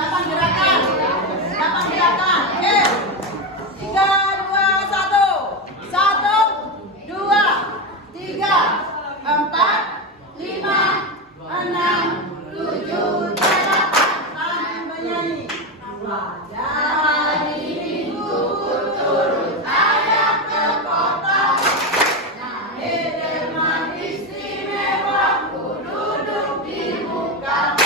8 gerakan. 8 gerakan. Oke. 3, 2, 1. 1, 2, 3, 4, 5, 6, 7, 8. Sambil menyanyi. Pada hari Minggu turut ayah ke kota. Naik delman istimewa, ku duduk di muka.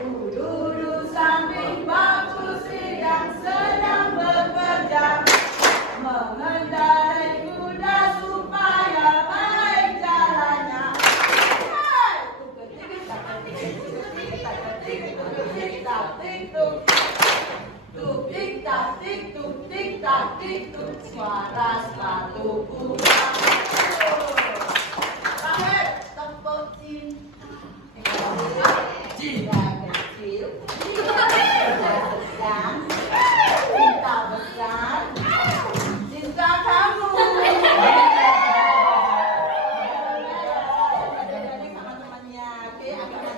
Ku duduk samping bangku sidang sedang bekerja. Mengendarai kuda supaya baik jalannya. Hai! Tuk tik tak tik tuk tik tak tik tuk, suara sepatu buka. Terakhir, tepuk cinta. Cinta kecil, cinta besar, cinta kamu. Sama temannya, oke, agak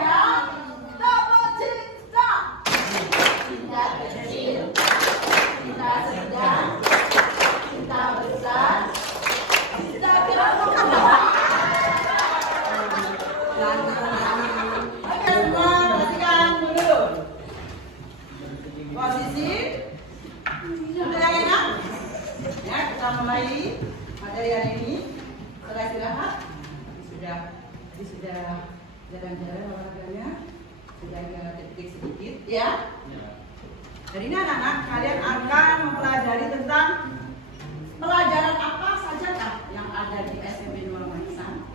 ya. Tepuk cinta. Cinta kecil, cinta sedang, cinta besar, cinta kamu. Oke, semua perhatikan dulu. Posisi sudah yang enak. Ya, kita mulai materi hari ini. Setelah istirahat, tadi sudah jalan-jalan olahraganya, sudah agak detik sedikit, ya. Hari ini anak-anak, kalian akan mempelajari tentang pelajaran apa saja yang ada di SMP Nur Manisan.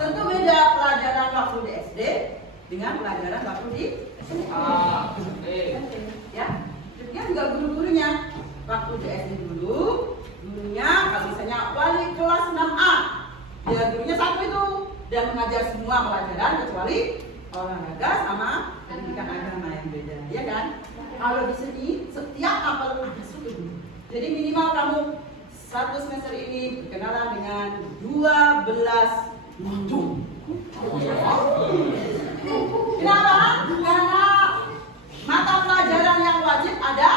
Tentu beda pelajaran waktu di SD dengan pelajaran waktu di SMA. Ya, dia juga guru-gurunya. Waktu di SD dulu, gurunya kalau misalnya wali kelas 6A, ya gurunya satu itu dan mengajar semua pelajaran kecuali olahraga sama pendidikan agama yang beda, ya kan? Kalau di sini setiap apel ada satu guru. Jadi minimal kamu satu semester ini berkenalan dengan 12 modul. Kenapa? Karena mata pelajaran yang wajib ada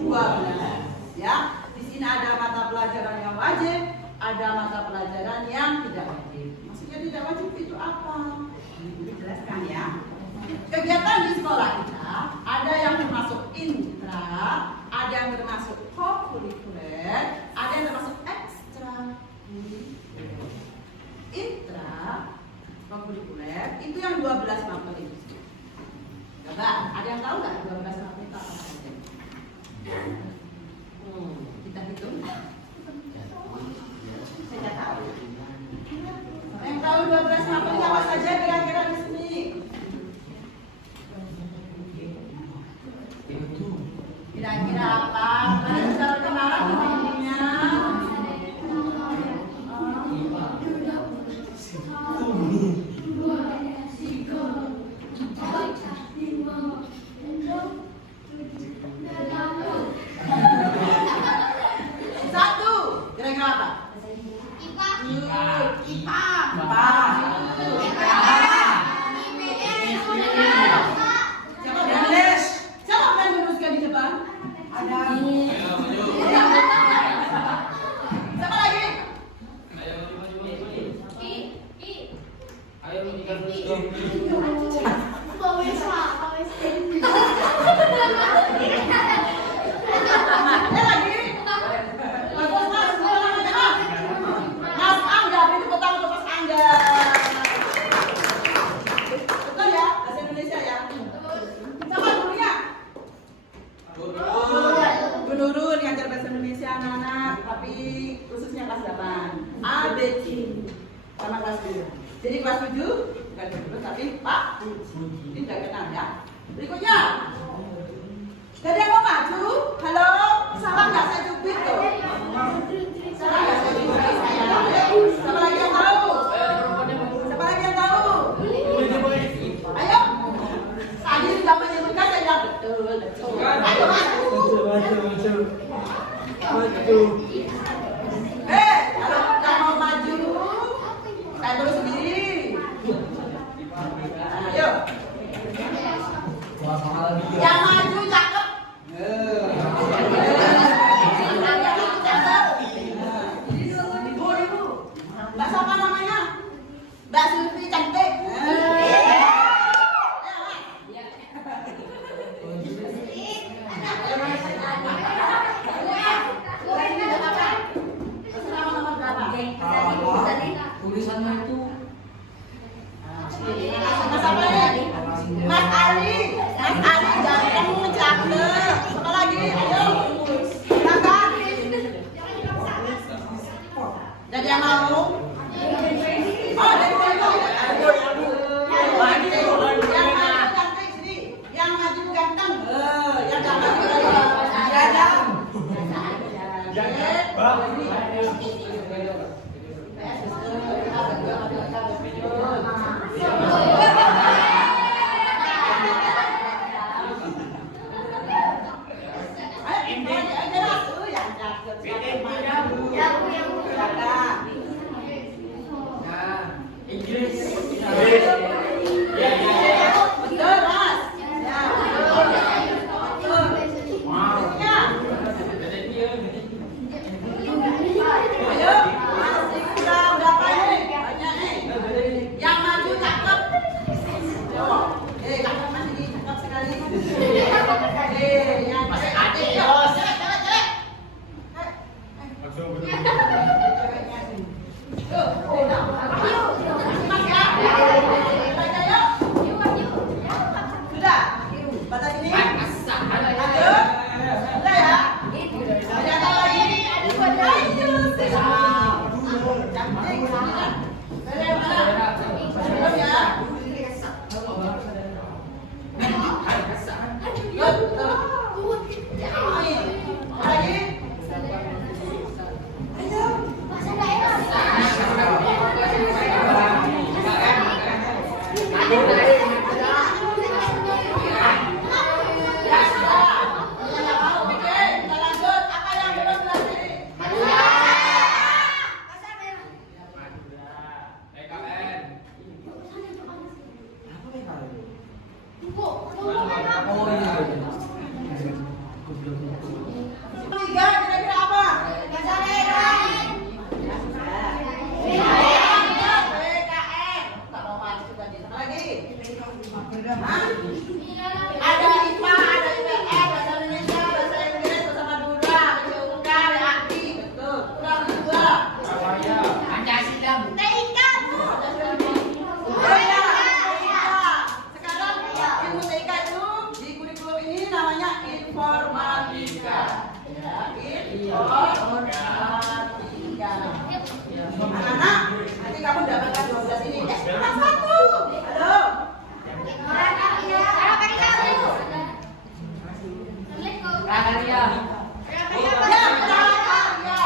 12. Ya, di sini ada mata pelajaran yang wajib, ada mata pelajaran yang tidak wajib. Maksudnya tidak wajib itu apa? Dijelaskan ya. Kegiatan di sekolah kita ada yang termasuk intra, ada yang termasuk kokurikuler, ada yang termasuk ekstra. Intra, kokurikuler itu yang 12 materi. Coba, ada yang tahu nggak 12 materi itu apa saja? Kita hitung. Saya tahu. Yang tahu 12 materi apa saja kira-kira di sini? Kira-kira apa? Kalian bisa berkenalan dengan dirinya? Satu, kira-kira apa? IPA. Siapa yang meneruskan di depan? Ada. Siapa lagi? Mas Angga, beri tepuk tangan untuk Mas Angga. Betul ya, bahasa Indonesia ya. Siapa gurunya? Bu Nurun ngajar bahasa Indonesia anak-anak, tapi khususnya kelas 8. A, B, C sama kelas 7. Jadi kelas 7 bukan Bu tapi Pak ini udah kenal ya. Berikutnya. Jadi yang mau maju? Halo, salah nggak saya cubit tuh? Salah nggak saya cubit? Siapa lagi yang tahu? Siapa lagi yang tahu? Ayo. Tadi sudah menyebutkan saya bilang betul. Ayo maju. Kalau nggak mau maju, saya terus sendiri. Ayo. Oh iya. Tiga kira-kira apa? Ada IPA, ada IPS, bahasa Indonesia, bahasa Inggris, bahasa Madura, bahasa Unggah, arti, betul. Kurang dua. Pancasila. Oh iya, TIK. Sekarang ilmu TIK itu di kurikulum ini namanya informatika. Ya, informatika. Anak-anak, nanti kamu dapatkan 12 ini. Kurang satu. Halo. Prakarya. Ya, prakarya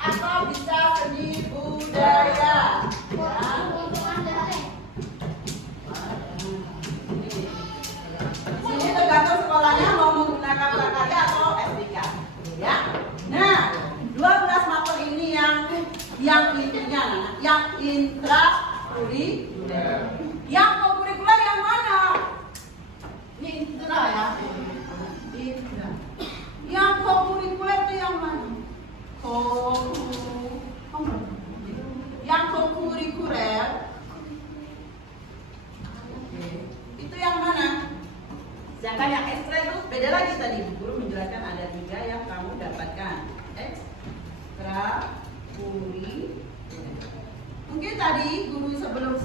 atau bisa seni budaya. Sini tergantung sekolahnya mau menggunakan prakarya atau SDK. Ya. Nah, 12 mapel ini yang intinya, yang intrakurikuler. Yang kokurikuler yang mana? Ini intra ya. Intra. Yang kokurikuler itu yang mana? Yang kokurikuler itu yang mana? Sedangkan yang ekstra itu beda lagi tadi. Guru menjelaskan ada 3 yang kamu dapatkan. Ekstra kurikuler. Mungkin tadi guru sebelum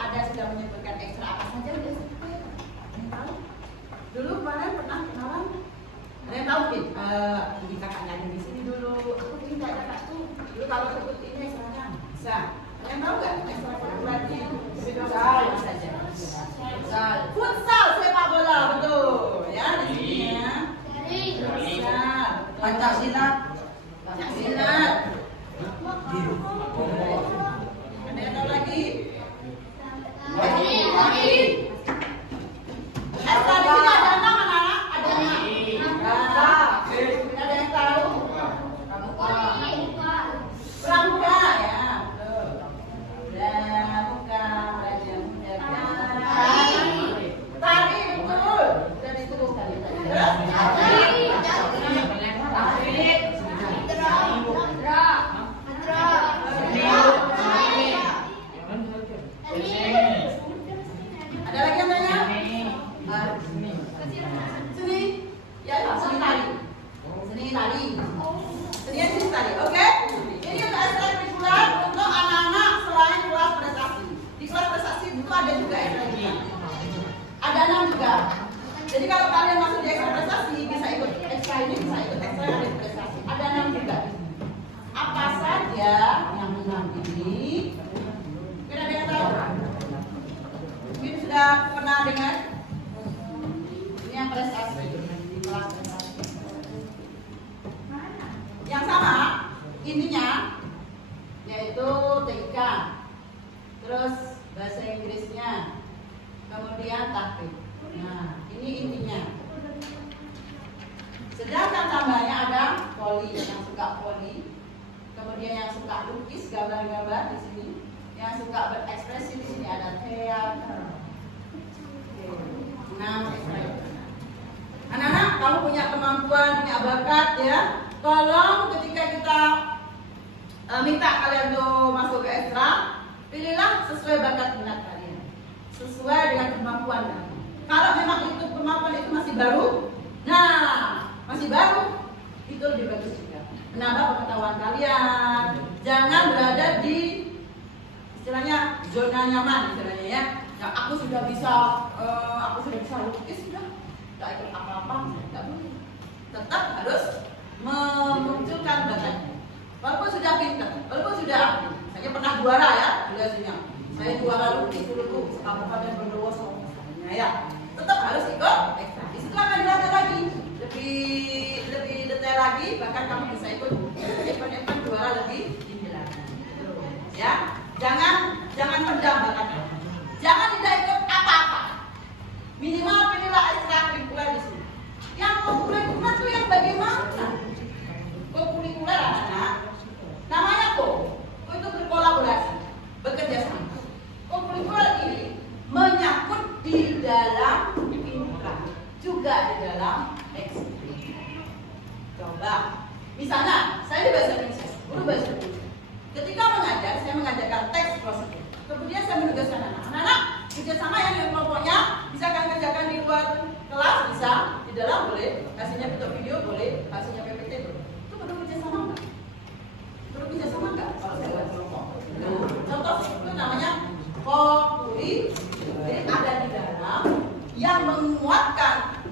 ada sudah menyebutkan ekstra apa saja udah sampai. Ada yang tahu? Dulu kemarin pernah kenalan? Ada yang tahu mungkin? Di kakak ngaji di sini dulu. Aku ingin tanya kakak tuh. Dulu kalau sebut ini silakan. Bisa. Ada yang tahu nggak? Ekstra kurikulernya futsal saja. Futsal sepak bola betul. Ya di sini ya. Futsal. Pancasila. Pancasila. Ada yang tahu lagi? Lagi. Ekstra di sini ada 6 anak-anak? Ada 6. Ada yang tahu? Pramuka ya, betul. Pramuka, belajar tari betul. Sudah ditulis tadi. Terus? Ada lagi yang tanya? Seni. Ya, seni tari. Seni tari. Seni tari. Oke? Ini untuk ekstrakurikuler untuk anak-anak selain kelas prestasi. Di kelas prestasi itu ada juga ekstrakurikuler. Ada 6 juga. Jadi kalau kalian masuk di ekstra prestasi bisa ikut ekstra ini, bisa ikut ekstra yang prestasi. Ada 6 juga. Apa saja yang 6 ini? Mungkin ada yang tahu? Mungkin sudah pernah dengar? Ini yang prestasi di kelas prestasi. Yang sama intinya yaitu TIK, terus bahasa Inggrisnya, kemudian tahfidz. Nah, ini intinya. Sedangkan tambahnya ada poli, yang suka poli, kemudian yang suka lukis, gambar-gambar di sini, yang suka berekspresi di sini ada teater. Nah, anak-anak, kamu punya kemampuan, punya bakat ya. Tolong ketika kita minta kalian tuh masuk ke ekstra, pilihlah sesuai bakat minat kalian, sesuai dengan kemampuan kalian. Kalau memang itu kemampuan itu masih baru, masih baru, itu lebih bagus juga. Menambah pengetahuan kalian. Jangan berada di istilahnya zona nyaman, istilahnya ya. Yang aku sudah bisa lukis, sudah tidak ikut apa-apa, tidak boleh. Tetap harus memunculkan bakatnya. Walaupun sudah pintar, walaupun sudah aktif. Saya pernah juara ya, biasanya. Saya juara lukis dulu, Kabupaten Bondowoso misalnya ya. Tetap harus ikut ekstra. Di situ akan dilatih lagi, lebih detail lagi. Bahkan kamu bisa ikut event-event juara lebih tinggi lagi. Ya, jangan pendam bakatnya. Jangan tidak ikut apa-apa. Minimal pilihlah ekstrakurikuler di sini. Yang kokurikuler itu yang bagaimana? Kokurikuler anak-anak, namanya itu berkolaborasi, bekerja sama. Kokurikuler ini menyangkut di dalam juga di dalam ekspresi. Coba, misalnya saya di bahasa Indonesia, guru bahasa Indonesia. Ketika mengajar, saya mengajarkan teks prosedur. Kemudian saya menugaskan anak-anak kerjasama yang di kelompoknya bisa kalian kerjakan di luar kelas, bisa di dalam boleh, hasilnya bentuk video boleh, hasilnya PPT boleh. Itu perlu kerjasama nggak? Perlu kerjasama nggak? Kalau saya buat kelompok. Contoh itu namanya kokuri. Jadi ada di dalam yang menguatkan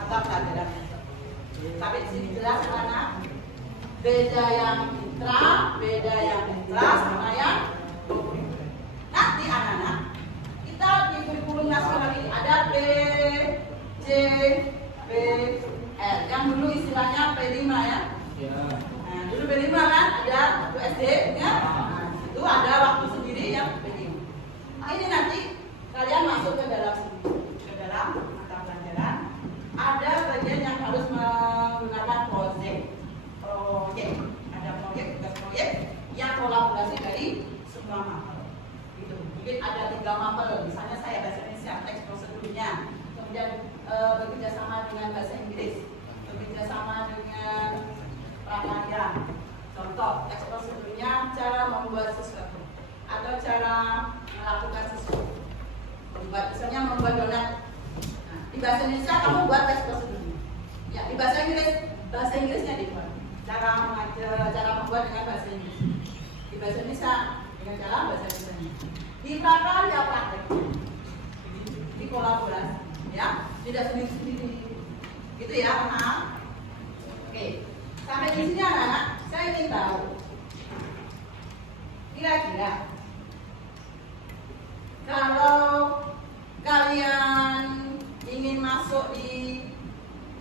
mata pelajaran. Sampai di sini jelas anak. Beda yang intra sama yang kokuri. Nanti anak-anak kita di kurikulum nasional ini ada B, C, B, L. Yang dulu istilahnya P5 ya. Nah, dulu P5 kan ada waktu SD ya. Nah, itu ada waktu sendiri yang P5. Nah, ini nanti kalian masuk ke dalam mata pelajaran. Ada bagian yang harus menggunakan proyek. Ada tugas proyek yang kolaborasi dari semua mapel. Gitu. Mungkin ada 3 mapel. Misalnya saya bahasa Indonesia, teks prosedurnya. Kemudian bekerja sama dengan bahasa Inggris, bekerja sama dengan prakarya. Contoh, teks prosedurnya cara membuat sesuatu atau cara melakukan sesuatu. Misalnya membuat donat. Nah, di bahasa Indonesia kamu buat teks prosedurnya. Ya, di bahasa Inggrisnya dibuat. Cara membuat dengan bahasa Inggris. Di bahasa Indonesia dengan cara bahasa Indonesia. Di prakarya prakteknya. Di kolaborasi, ya, tidak sendiri-sendiri. Gitu ya, paham? Oke. Sampai di sini anak-anak, saya ingin tahu. Kira-kira kalau kalian ingin masuk di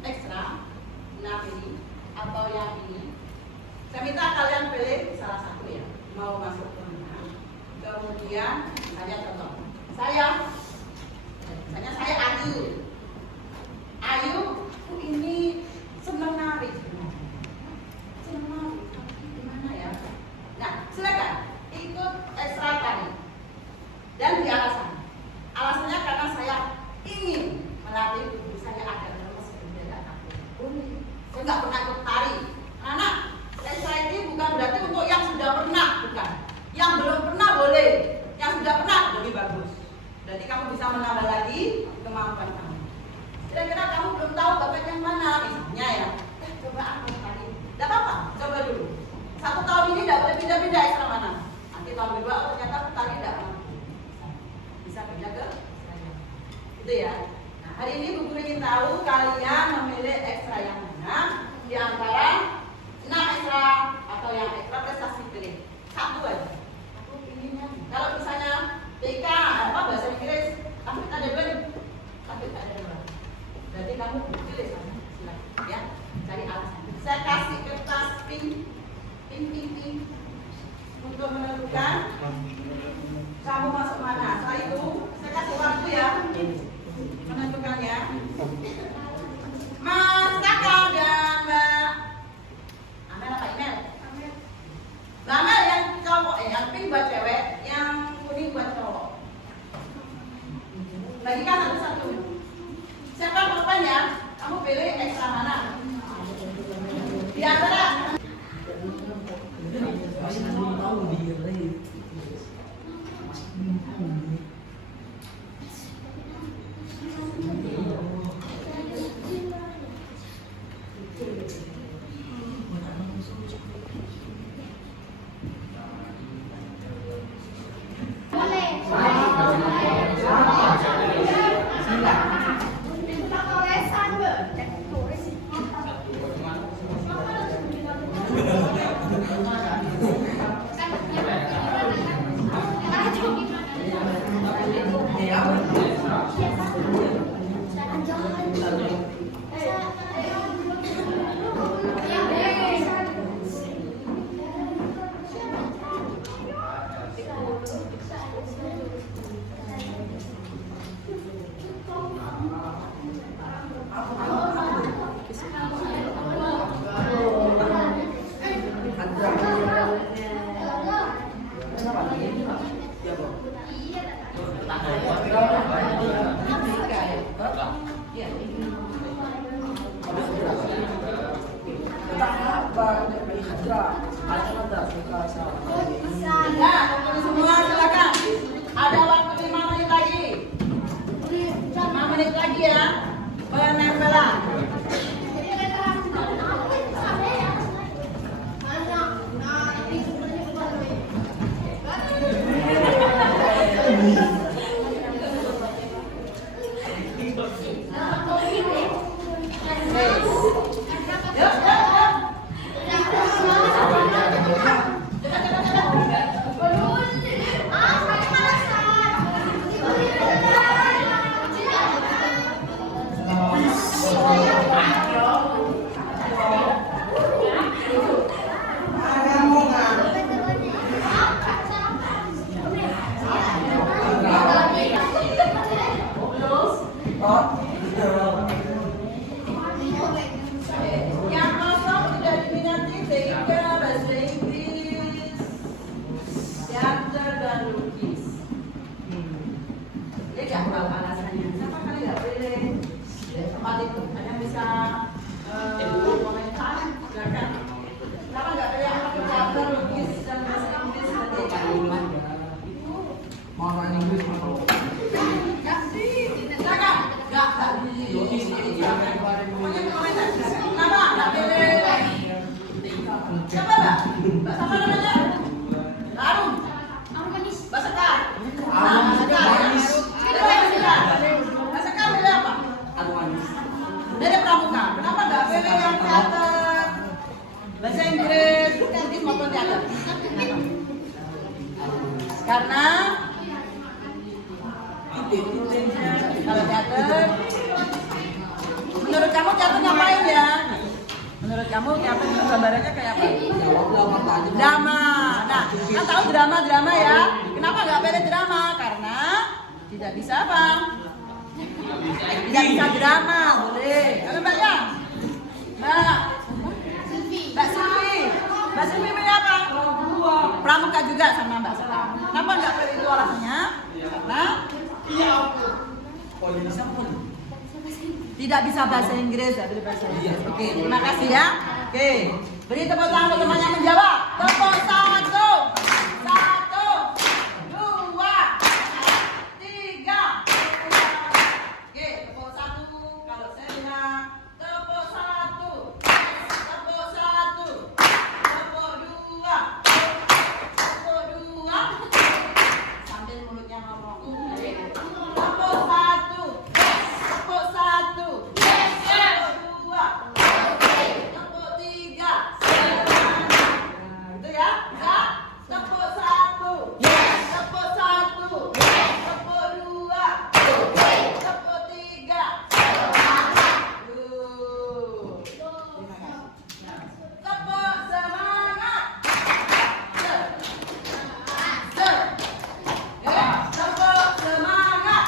ekstra, ini atau yang ini, saya minta kalian pilih salah satu ya, mau masuk ke mana. Kemudian saya contoh, saya Ayu ini senang nari, gimana ya? Nah, silakan ikut ekstra tadi. Dan di alasannya karena saya ingin melatih tubuh saya agar lemas dan tidak takut. Saya nggak pernah ikut tari. Anak, ekstra ini bukan berarti untuk yang sudah pernah, bukan. Yang belum pernah boleh, yang sudah pernah lebih bagus. Jadi kamu bisa menambah lagi kemampuan kamu. Kira-kira kamu belum tahu bakat yang mana, misalnya ya. Coba aku tadi. Tidak apa-apa, coba dulu. 1 tahun ini tidak boleh pindah-pindah ekstra mana. Nanti tahun kedua, oh ternyata aku tadi tidak mampu. Bisa pindah ke saya. Gitu ya. Nah, hari ini Bu Guru ingin tahu kalian memilih ekstra yang mana di antara 6 ekstra atau yang ekstra prestasi pilih. 1 aja. Aku pinginnya. Kalau misalnya TK apa bahasa Inggris, tapi tak ada 2. Berarti kamu pilih sana. Silakan ya. Cari alasan. Saya kasih kertas pink untuk menentukan kamu masuk mana. Setelah itu saya kasih waktu ya menentukannya. Mas Kakak dan Mbak Amel apa Imel? Mbak Amel yang cowok, yang pink buat cewek, yang kuning buat cowok. Bagikan satu-satu. Siapa korban ya? Kamu pilih ekstra mana? Di antara Yang kosong tidak diminati sehingga bahasa Inggris, teater dan lukis. Dia nggak tahu alasannya. Kenapa kalian nggak pilih tempat itu? Hanya bisa komentar, silakan. Kenapa nggak pilih anak teater, lukis dan bahasa Inggris? Mau bahasa Inggris mau? Silakan. Nggak tadi. Pokoknya komentar. Kenapa nggak pilih? Siapa mbak? Mbak siapa namanya? Larum. Mbak Sekar. Mbak Sekar. Mbak Sekar pilih apa? Dari pramuka. Kenapa nggak pilih yang teater, bahasa Inggris, lukis maupun teater? Karena kalau teater, menurut kamu teater ngapain ya? Menurut kamu teater itu gambarannya kayak apa? Drama. Nah, kan tahu drama ya? Kenapa nggak pilih drama? Karena tidak bisa apa? Tidak bisa drama, boleh. Kalau mbaknya? Mbak Silvi. Mbak Silvi pilih apa? Pramuka juga sama Mbak Sela. Kenapa nggak pilih itu alasannya? Karena tidak bisa bahasa Inggris, ya, bahasa Inggris. Oke, terima kasih ya. Oke, beri tepuk tangan untuk teman yang menjawab. Tepuk 1, 2, 3. Oke, tepuk 1. Kalau saya bilang tepuk 1, tepuk 1, tepuk 2, tepuk 2. Sambil mulutnya ngomong. Tepuk 1. Tepuk 1, tepuk 2, tepuk 3. Itu ya, bisa? Tepuk 1, tepuk 1, tepuk 2, tepuk 3. Terima kasih. Tepuk semangat. Ya, tepuk semangat.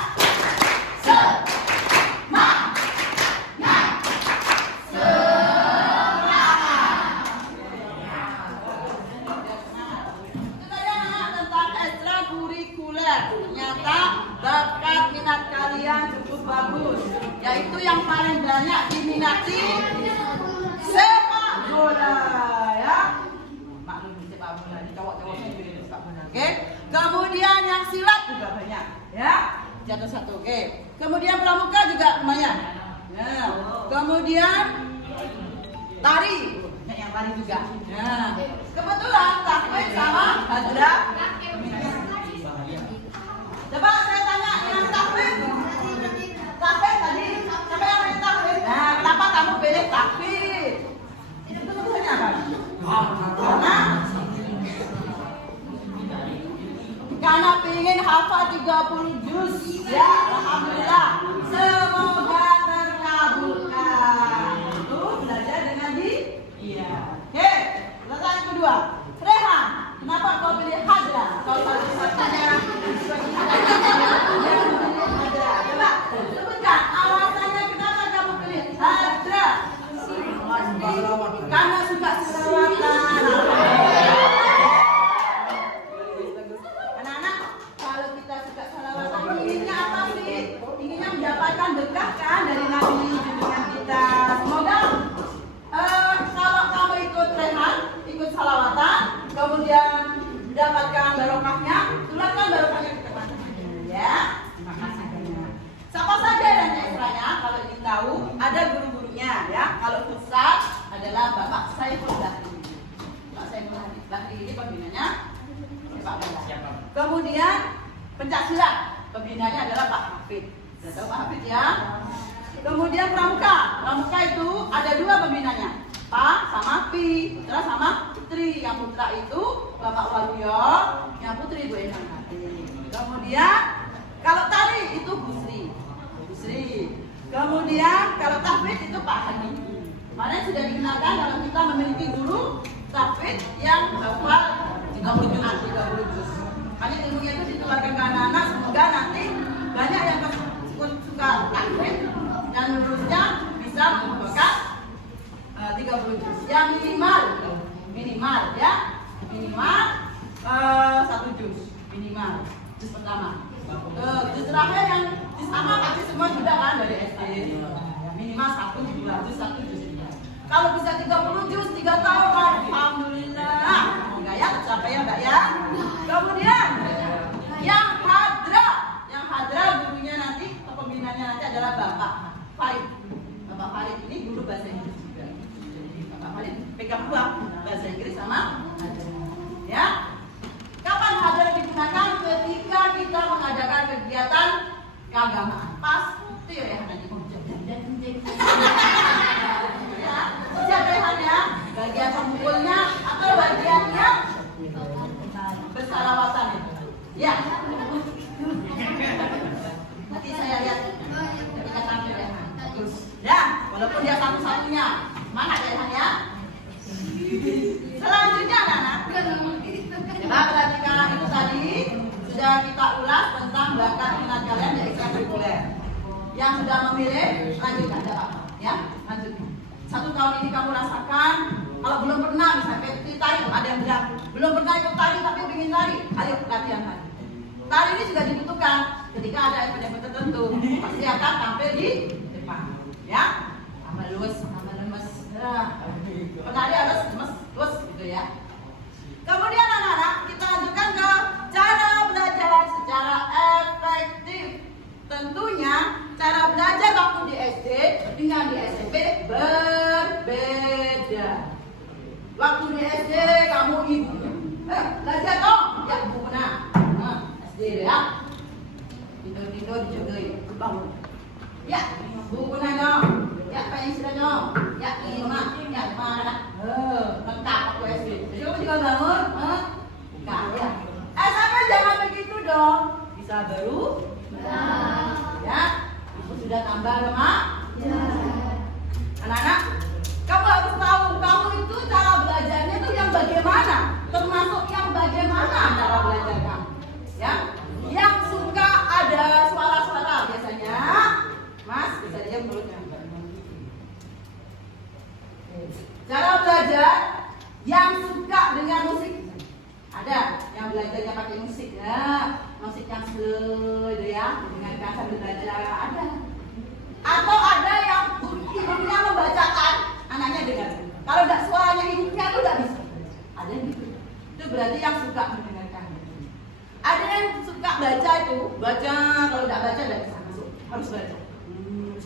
Kita yang tentang ekstrakurikuler. Ternyata bakat minat kalian cukup bagus, yaitu yang paling banyak diminati sepak bola ya. Maklum sepak bola ini cowok-cowoknya juga sepak bola. Oke. Kemudian yang silat juga banyak ya. Jatuh 1. Oke. Kemudian pramuka juga lumayan. Nah, kemudian tari, banyak yang tari juga. Nah, kebetulan Tahfidz sama Hadra. Coba saya tanya yang Tahfidz. Tahfidz tadi, siapa yang pilih Tahfidz? Nah, kenapa kamu pilih Tahfidz? Itu tulisannya apa? Karena pengen hafal 30 juz. Ya, alhamdulillah. Semoga terkabulkan. Itu belajar dengan iya. Oke, pertanyaan kedua. Rehan, kenapa kau pilih Hadra? Kau satu-satunya. Hadra. Coba sebutkan alasannya kenapa kamu pilih Hadra. Karena suka selawatan. Anak-anak, kalau kita suka selawatan, inginnya apa sih? Inginnya mendapatkan berkah kan dari Nabi junjungan kita. Semoga kalau kamu ikut Rehan, ikut salawatan, kemudian mendapatkan barokahnya, tularkan barokahnya ke teman. Ya, terima kasih banyak. Siapa saja dan ekstranya, kalau ingin tahu, ada guru-gurunya ya. Kalau pusat adalah Bapak Saiful Bahri. Bapak Saiful Bahri ini pembinanya sepak bola. Kemudian pencaksilat, pembinanya adalah Pak Hafidz. Sudah tahu Pak Hafidz ya? Kemudian pramuka. Pramuka itu ada dua pembinanya. Pa sama Pi, putra sama putri. Yang putra itu Bapak Waluyo, yang putri Bu Endang. Kemudian kalau tari itu Busri. Kemudian kalau tahfidz itu Pak Hani. Mana sudah dikenalkan kalau kita memiliki guru tahfidz yang hafal 30 juz. Hanya ilmunya itu ditularkan ke anak-anak. Semoga nanti banyak yang suka tahfidz dan lurusnya bisa menghafalkan 30 juz. Yang minimal ya, minimal 1 juz minimal. Juz pertama. Juz terakhir yang juz sama pasti semua sudah kan dari SD. Minimal 1 juz 1 juz. Kalau bisa 30 juz 3 tahun, alhamdulillah. Enggak ya, tercapai ya Mbak ya. Kemudian yang hadra gurunya nanti atau pembinanya nanti adalah Bapak Farid. Bapak Farid ini guru bahasa Inggris juga. Jadi Bapak Farid pegang dua bahasa Inggris sama hadra. Ya. Kapan hadra digunakan? Ketika kita mengadakan kegiatan keagamaan. Pasti ya nanti ya, bagian pemukulnya atau bagian yang bersalawatan itu. Ya. Nanti saya lihat ketika tampil ya. Ya, walaupun dia satu-satunya. Mana ya? Selanjutnya anak-anak. Nah, perhatikan itu tadi sudah kita ulas tentang bakat minat kalian di ekstrakurikuler. Yang sudah memilih lanjutkan apa? Ya, lanjutkan. 1 tahun ini kamu rasakan. Kalau belum pernah misalnya ikut tari, ada yang bilang belum pernah ikut tari tapi ingin tari, ayo latihan tari. Tari ini juga dibutuhkan ketika ada event tertentu, pasti akan tampil di depan, ya. Sama luwes, sama lemes. Penari harus lemes, luwes gitu ya. Kemudian anak-anak kita lanjutkan ke cara belajar secara efektif. Tentunya cara belajar waktu di SD dengan di SMP berbeda. Waktu di SD kamu ibu, belajar dong, ya Bu Muna, SD ya, tidur dijagain, bangun, ya Bu Muna dong, ya Pak Yusra dong, ya Ima, ya mana, lengkap waktu SD. Jadi kamu juga bangun, bukan ya. SMP jangan begitu dong, bisa baru. Ya, ibu sudah tambah lemak. Ya. Anak-anak, kamu harus tahu kamu itu cara belajarnya itu yang bagaimana, termasuk yang bagaimana cara belajar kamu. Ya, yang suka ada suara-suara biasanya, Mas bisa diam mulutnya. Cara belajar yang suka dengan musik. Ada yang belajarnya pakai musik ya, musik yang slow itu ya, dengan sambil belajar ada. Atau ada yang ibunya membacakan, anaknya dengar. Kalau tidak suaranya ibunya itu tidak bisa. Ada yang gitu. Itu berarti yang suka mendengarkan. Ada yang suka baca itu, baca kalau tidak baca tidak bisa masuk. Harus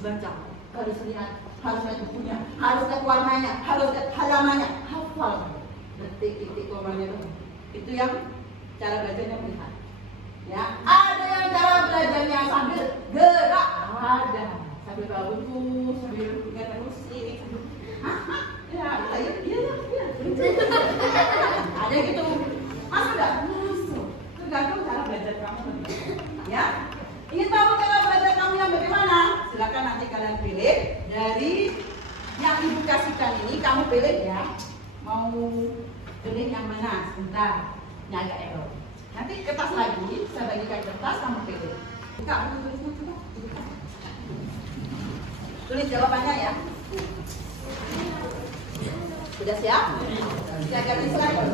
baca, harus lihat, harus lihat bukunya, harus lihat warnanya, harus lihat halamannya, hafal. Detik-detik komanya itu yang cara belajarnya melihat. Ya, ada yang cara belajarnya sambil gerak, ada sambil bawa buku, sambil dengar musik. Ya, ada gitu. Masuk nggak? Masuk. Tergantung cara belajar kamu. Ya, ingin tahu cara belajar kamu yang bagaimana? Silakan nanti kalian pilih dari yang ibu kasihkan ini. Kamu pilih ya. Mau pilih yang mana? Sebentar. Ini agak error. Nanti kertas lagi, saya bagikan kertas, kamu pilih. Buka, tulisnya coba. Tulis jawabannya ya. Sudah siap? Saya ganti slide.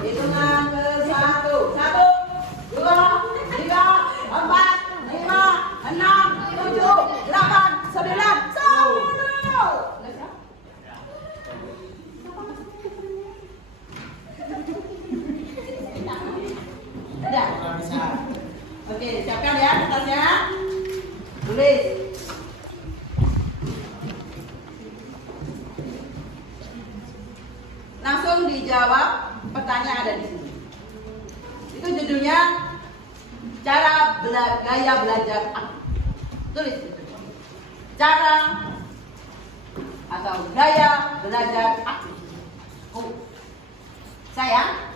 Hitungan ke 1. 1, 2, 3, 4, 5, 6, 7, 8, 9, 10. Ada? Bisa. Oke, siapkan ya kertasnya. Tulis. Langsung dijawab pertanyaan ada di sini. Itu judulnya gaya belajar aku. Tulis. cara atau gaya belajar aktif. Oh, sayang.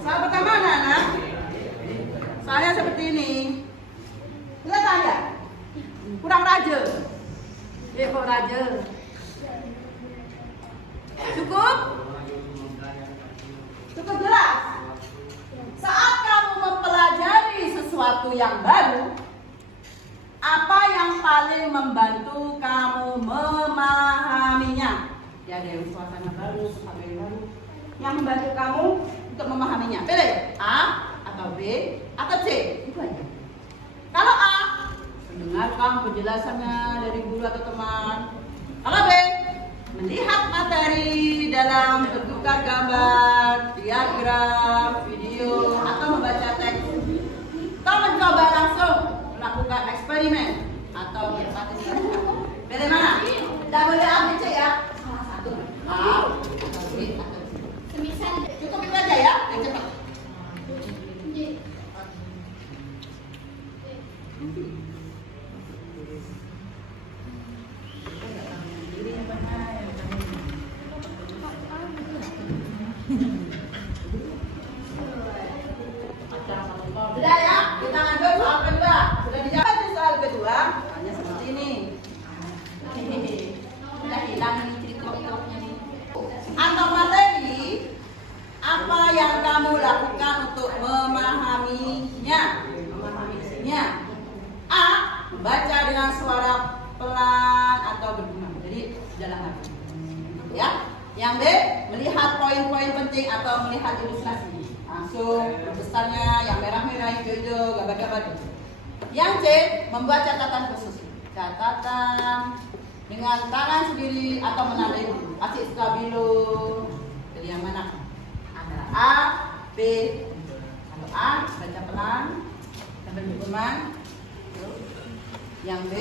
Soal pertama anak-anak, soalnya seperti ini. Lihat aja, kurang rajin. Kok rajin? Cukup? Cukup jelas. Saat kamu mempelajari sesuatu yang baru, apa yang paling membantu kamu memahaminya? Ya, ada yang suasana baru, sesuatu yang baru yang membantu kamu untuk memahaminya. Pilih A atau B atau C. Itu aja. Kalau A, mendengarkan penjelasannya dari guru atau teman. Kalau B, melihat materi dalam bentukan gambar, diagram, video, atau membaca teks. Atau mencoba langsung melakukan eksperimen atau berpartisipasi. Pilih mana? Tidak boleh A, B, C ya. Salah satu. A atau B atau C. Cukup itu aja ya, yang cepat. Sudah ya, kita lanjut soal kedua. Sudah dijawab di soal kedua, hanya seperti ini. Sudah hilang nih cerita-ceritanya nih. Atau materi, apa yang kamu lakukan untuk memahaminya? Memahaminya. A, membaca dengan suara pelan atau bergema. Jadi dalam hati. Ya. Yang B, melihat poin-poin penting atau melihat ilustrasi. Langsung besarnya, yang merah-merah, hijau-hijau, gambar-gambar. Yang C, membuat catatan khusus. Catatan dengan tangan sendiri atau menandai dulu. Kasih stabilo. Jadi yang mana? Antara A, B. Kalau A, baca pelan, sambil bergema. Yang B,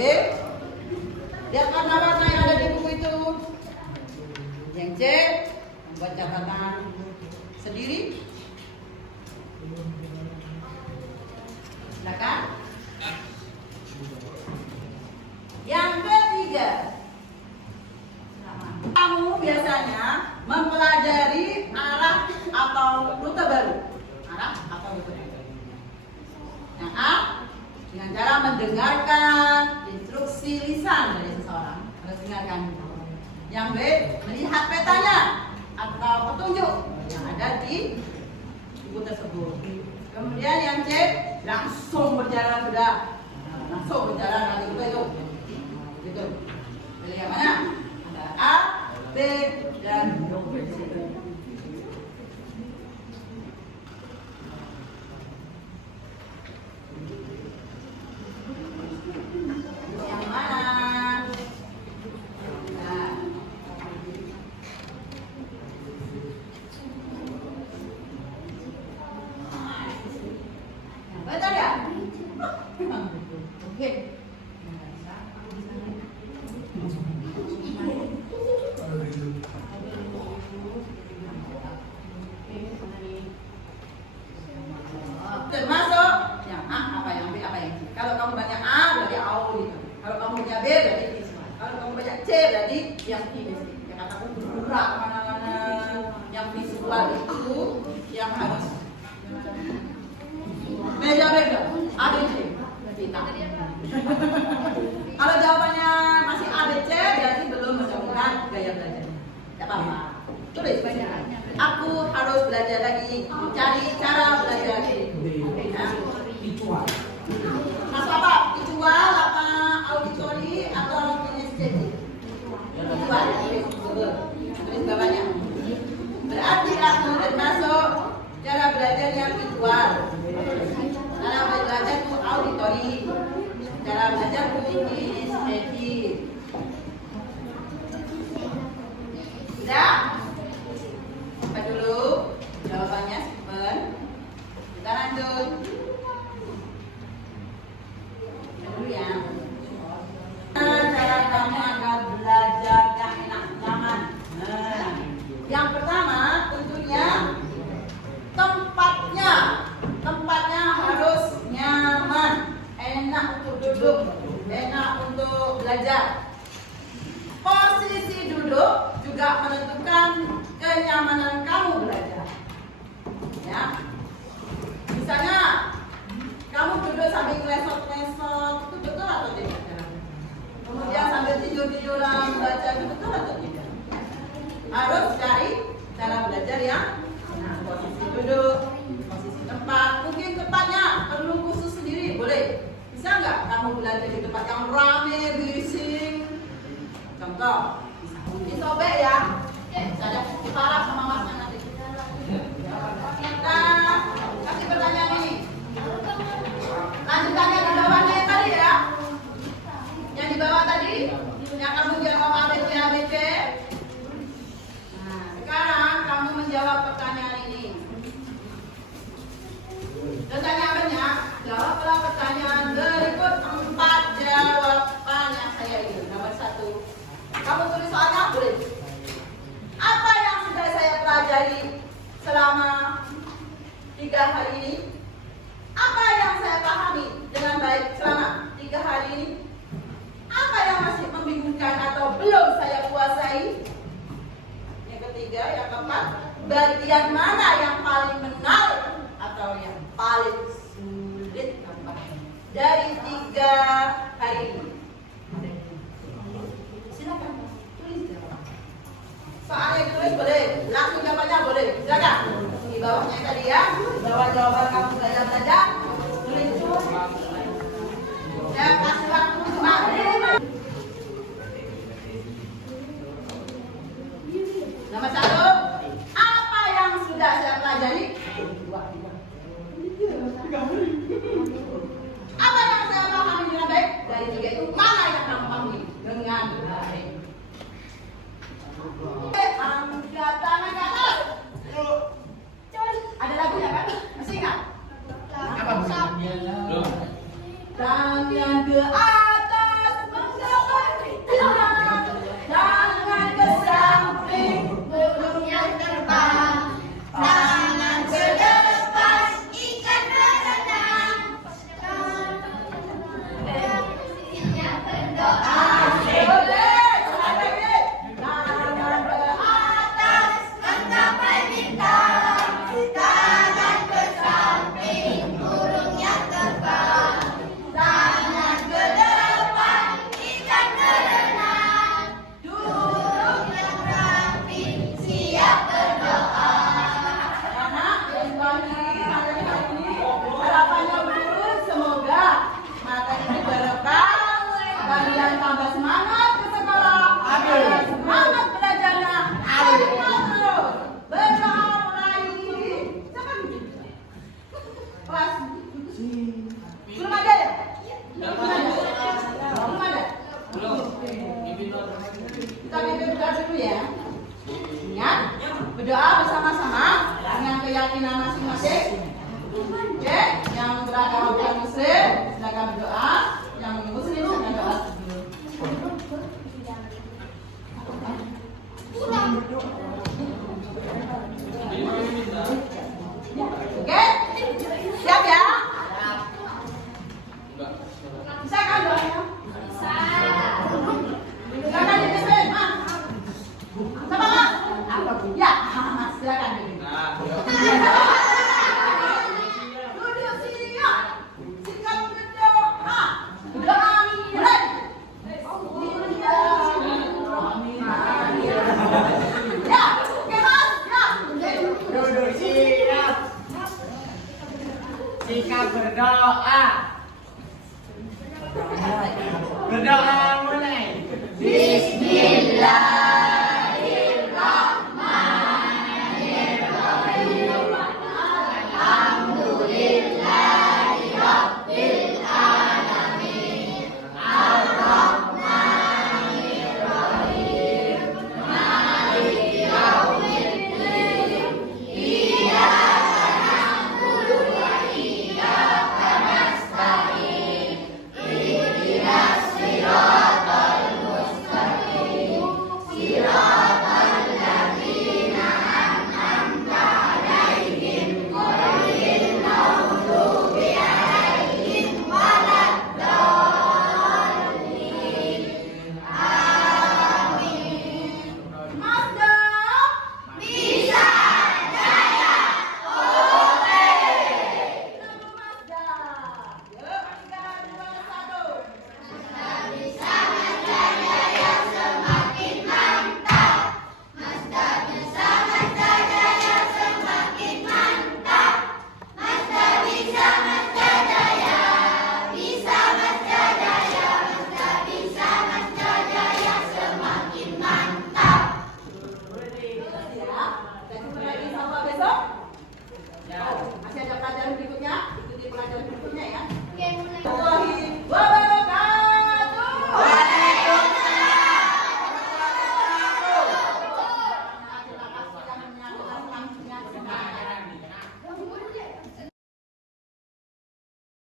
lihat warna-warna yang ada di buku itu. Yang C, membuat catatan sendiri. Silakan. Yang ketiga, kamu biasanya mempelajari arah atau rute baru. Arah atau rute baru. Yang A, dengan cara mendengarkan instruksi lisan dari seseorang. Harus dengarkan. Yang B, melihat petanya atau petunjuk yang ada di buku tersebut. Kemudian yang C, langsung berjalan sudah. Langsung berjalan nanti itu. Gitu. Pilih yang mana? Antara A, B, dan C. Yang mana? Nah. Betul ya? Oke. Termasuk yang A apa yang B apa yang C. Kalau kamu baca A berarti auditor. Kalau kamu baca B berarti visual. Kalau kamu baca C berarti yang kinestik. Yang kataku bergerak kemana-mana. Yang visual itu yang harus beda-beda. A, B, C. Kita. Kalau jawabannya masih A, B, C berarti belum menemukan gaya belajar. Tidak apa-apa. Tulis. Aku harus belajar lagi, cari cara belajar. Visual. Masuk apa? Visual apa auditori atau kinestetik? Visual. Tulis bawahnya. Berarti aku termasuk cara belajar yang visual. Cara belajar itu auditori. Cara belajar itu kinestetik. Sudah? Sampai dulu jawabannya, Stephen. Kita lanjut. Dulu ya. Cara kamu agar belajar yang enak, nyaman. Nah, yang pertama tentunya tempatnya. Tempatnya harus nyaman, enak untuk duduk, enak untuk belajar. Posisi duduk juga menentukan kenyamanan kamu belajar. Ya. Misalnya kamu duduk sambil ngelesot-ngelesot, itu betul atau tidak? Kemudian sambil tidur-tiduran baca, itu betul atau tidak? Harus cari cara belajar yang posisi duduk, posisi tempat. Mungkin tempatnya perlu khusus sendiri, boleh. Bisa nggak kamu belajar di tempat yang rame, berisik? Contoh, mungkin sobek ya. Saya diparah sama masnya nanti. Kita kasih pertanyaan ini. Lanjutannya di bawahnya yang tadi ya. Yang di bawah tadi, yang kamu jawab ABC, ABC. Nah, sekarang kamu menjawab pertanyaan ini. Pertanyaan banyak, jawablah pertanyaan berikut 4 jawaban yang saya ingin. Nomor 1, kamu tulis soalnya boleh. Apa yang sudah saya pelajari selama 3 hari ini? Apa yang saya pahami dengan baik selama 3 hari ini? Apa yang masih membingungkan atau belum saya kuasai? Yang ketiga, yang keempat, bagian mana yang paling menarik atau yang paling sulit kamu pahami dari 3 hari ini? Silakan tulis jawab. Soalnya ditulis boleh, langsung jawabannya boleh. Silakan. Di bawahnya tadi ya, bawah jawaban kamu belajar, tulis. Saya kasih waktu cuma 5. Nomor 1, apa yang sudah saya pelajari? Apa yang saya pahami dengan baik? Dari 3 itu mana yang kamu pahami dengan baik? Angkat tangan ke atas. Ada lagunya kan? Masih ingat? Apa bunyinya? Tangan ke atas, menggapai tangan ke samping, burung yang terbang. Tangan ke depan, ikan berenang. Berdoa. Boleh, lagi. Tangan ke atas, menggapai bintang. Tangan ke samping, burung yang terbang. Tangan ke depan, ikan berenang. Duduk yang rapi, siap berdoa. Anak yang pagi materi hari ini harapannya guru semoga materi ini berkah, kalian tambah semangat ke sekolah, semangat belajarnya, semangat terus. Berdoa mulai siapa nih? Kelas belum ada ya? Belum ada. Belum ada. Kita berdoa dulu ya. Ingat, berdoa bersama-sama dengan keyakinan masing-masing. Oke, yang beragama bukan Muslim silakan berdoa, yang Muslim silakan doa dulu. Oke, siap ya? Bisa kan doanya? Bisa. Silakan dipimpin, Mas. Sama Mas. Ya, silakan dipimpin. Duduk siap. Sikap berdoa. Doa mulai. Ya, oke Mas. Ya. Duduk siap. Sikap berdoa. Berdoa mulai. Bismillah.